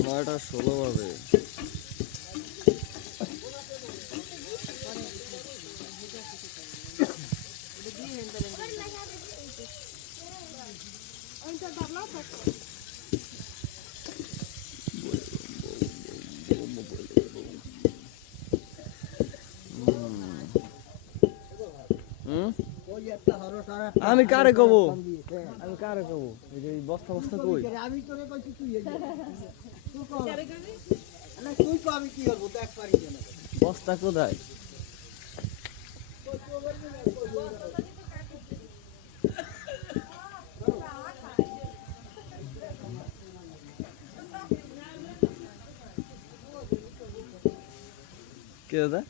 9:16 বাজে। আমি কারে কব, আমি কারে কব? এই যে বস্তা বস্তা কই? আমি তোরে কইছি তুই এই তুই কর কারে কবি না তুই কো আমি কি করব দেখ পারি না বস্তা কোথায়? কে দাদা?